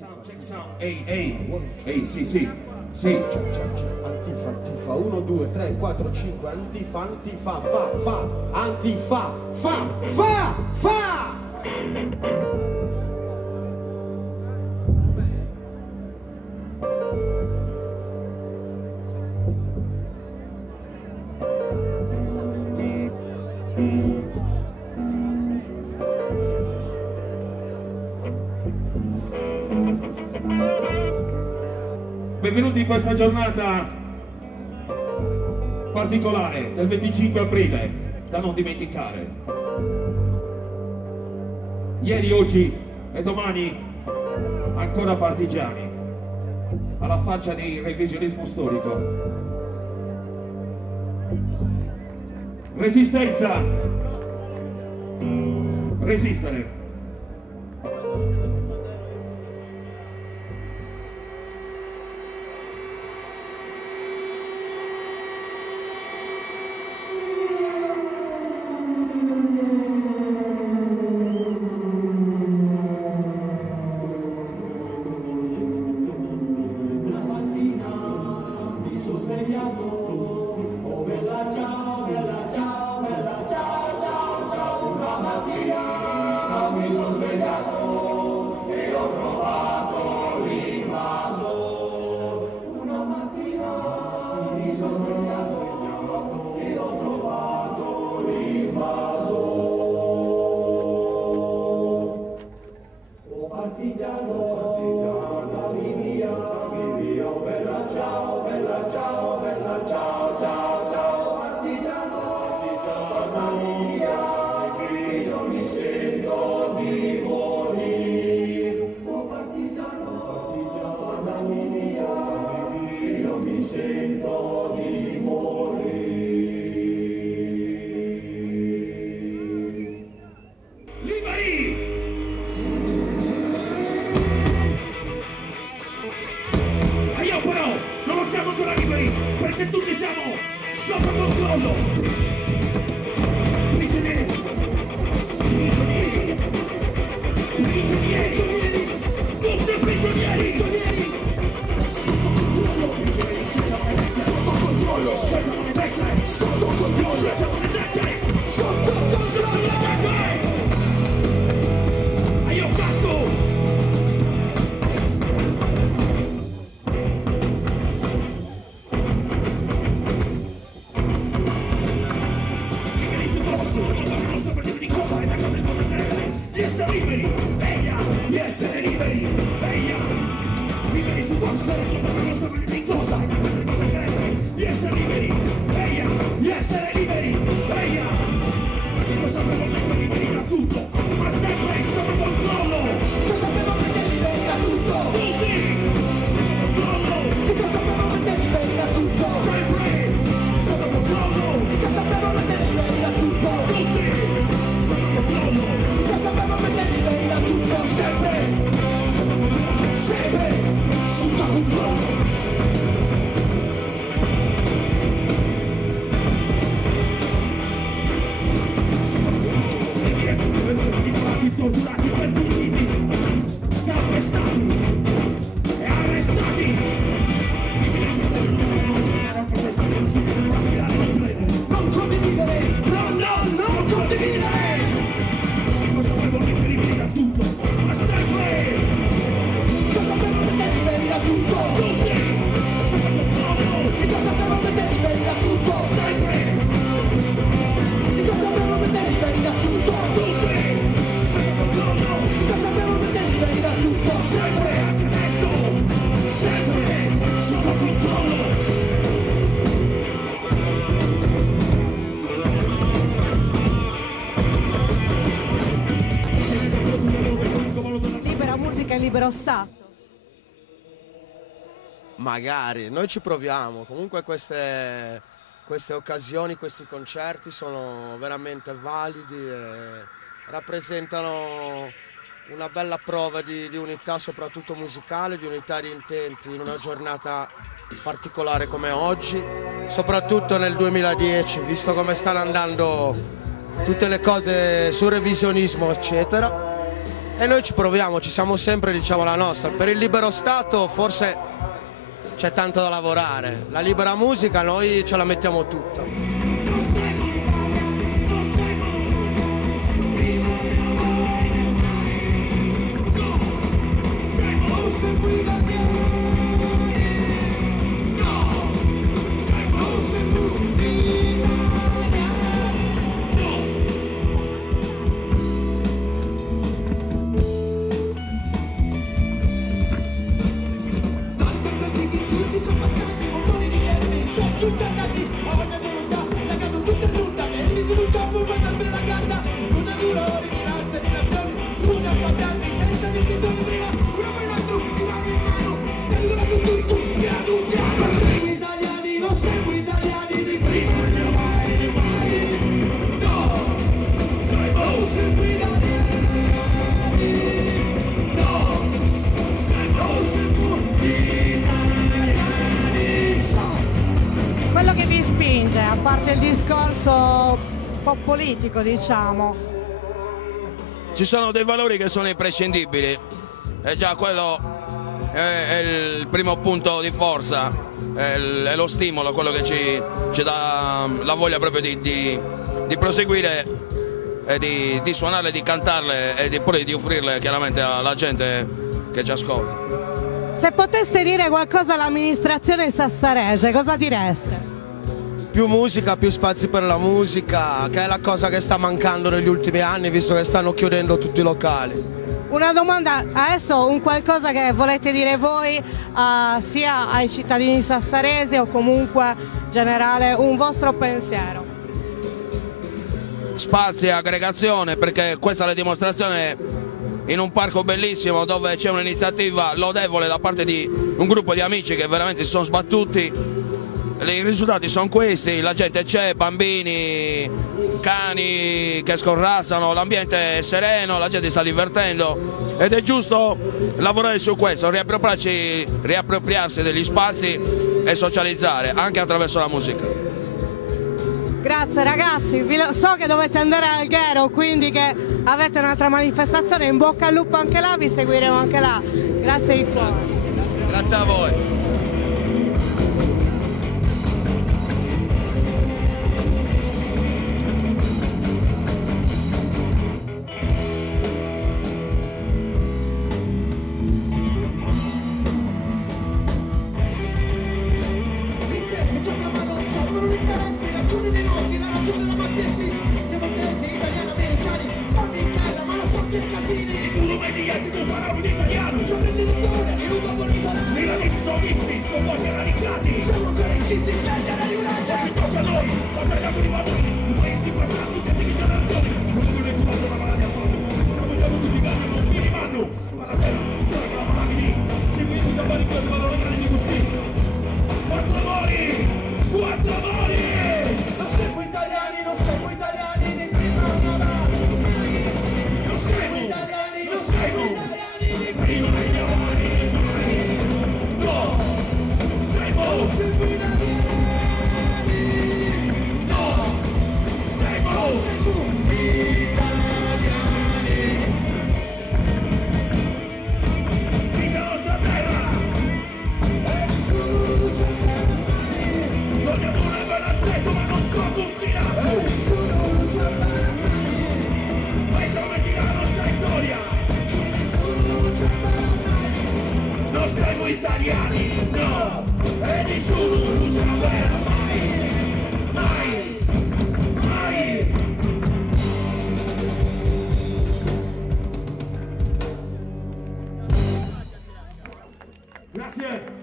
Check sound, ehi, sì. Antifa, 1, 2, 3, 4, 5, antifa, fa. Benvenuti in questa giornata particolare del 25 aprile, da non dimenticare. Ieri, oggi e domani ancora partigiani, alla faccia del revisionismo storico. Resistenza, resistere. Perché tutti siamo sotto controllo. Prigionieri, tutti prigionieri, sotto controllo, sotto controllo, sotto controllo. Io passo. Torturati, perquisiti, calpestati e arrestati. Non condividere, non condividere. Inconsapevolmente liberi da tutto, ma sempre. Inconsapevolmente liberi da tutto. Tutti. Inconsapevolmente liberi da tutto. Sempre. Inconsapevolmente liberi da tutto. Tutti. Sempre, anche adesso, sempre sotto controllo. Libera musica e libero Stato. Magari, noi ci proviamo. Comunque queste occasioni, questi concerti sono veramente validi e rappresentano una bella prova di unità, soprattutto musicale, di unità di intenti in una giornata particolare come oggi, soprattutto nel 2010, visto come stanno andando tutte le cose sul revisionismo, eccetera. e noi ci proviamo, ci siamo sempre, diciamo, la nostra. Per il libero stato forse c'è tanto da lavorare, la libera musica noi ce la mettiamo tutta. Quello che vi spinge, a parte il discorso un po' politico, diciamo? Ci sono dei valori che sono imprescindibili e già quello è il primo punto di forza, è lo stimolo, quello che ci dà la voglia proprio di proseguire e di suonarle, di cantarle e poi di offrirle chiaramente alla gente che ci ascolta. Se poteste dire qualcosa all'amministrazione sassarese, cosa direste? Più musica, più spazi per la musica, che è la cosa che sta mancando negli ultimi anni, visto che stanno chiudendo tutti i locali. Una domanda, adesso un qualcosa che volete dire voi sia ai cittadini sassaresi o comunque generale, un vostro pensiero? Spazi e aggregazione, perché questa è la dimostrazione in un parco bellissimo dove c'è un'iniziativa lodevole da parte di un gruppo di amici che veramente si sono sbattuti. I risultati sono questi, la gente c'è, bambini, cani che scorrazzano, l'ambiente è sereno, la gente sta divertendo ed è giusto lavorare su questo, riappropriarsi degli spazi e socializzare anche attraverso la musica. Grazie ragazzi, so che dovete andare al Ghero, quindi che avete un'altra manifestazione, in bocca al lupo anche là, vi seguiremo anche là. Grazie di cuore. Grazie a voi. Italiani, no! E nessuno non ce la guerra mai! Mai! Mai! Grazie!